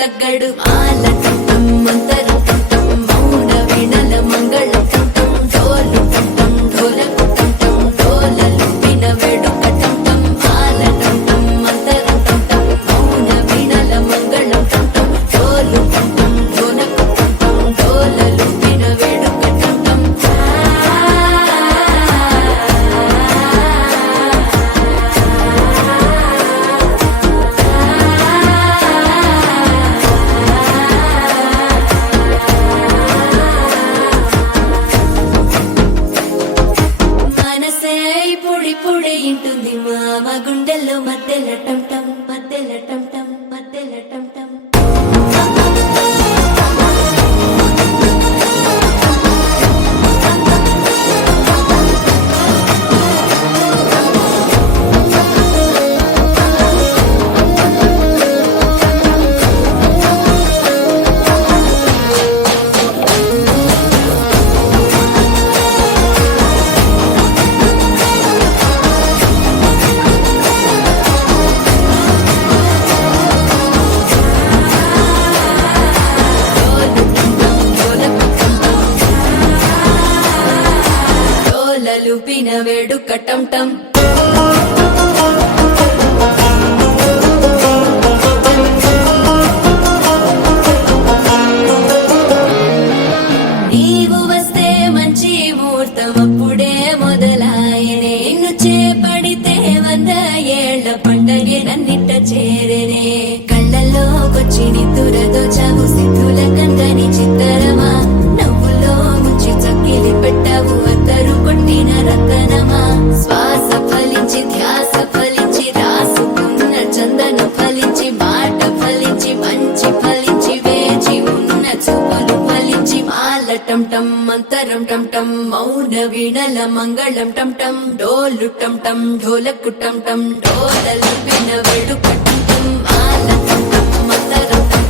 తగ్గడు మాల టం టం మంతరం టం టం మౌన వీణల మంగళం టం టం డోలు టం టం ఢోలకు టం టం డోలలు విన వేడుక టం టం మాల టం టం మంతరం టం టం మౌన వీణల మంగళం టం టం డోలు టం టం ఢోలకు టం టం డోలలు విన వేడుక టం టం మనసే పొడి పొడి ఇంటుంది మామ గుండెల్లో మధ్యల టం టం మధ్యల టం టం మధ్యల టం టం లూపిన వేడుక టం టం నీవు వస్తే మంచి ముహూర్తం అప్పుడే మొదలాయనే నిన్ను చేపడితే 100 ఏళ్ల పండగే నన్నిట్ట చేరనే కళ్ళల్లోకొచ్చి నిద్దురదో చావు సిద్ధుల కందని చిత్తరమా నవ్వులో ముంచి చక్కిలి పెట్టావు అద్దరు కొట్టిన రతనమా శ్వాస ఫలించి ధ్యాస ఫలించి రాసుకున్న చందన ఫలించి మాట ఫలించి మంచి ఫలించి వేచి ఉన్న చూపులు ఫలించి మాల టం టం మంతరం టం టం మౌన వీణల మంగళం టం టం డోలు టం టం ఢోలకు టం టం డోలలు విన వేడుక టం టం మాల టం టం మంతరం టం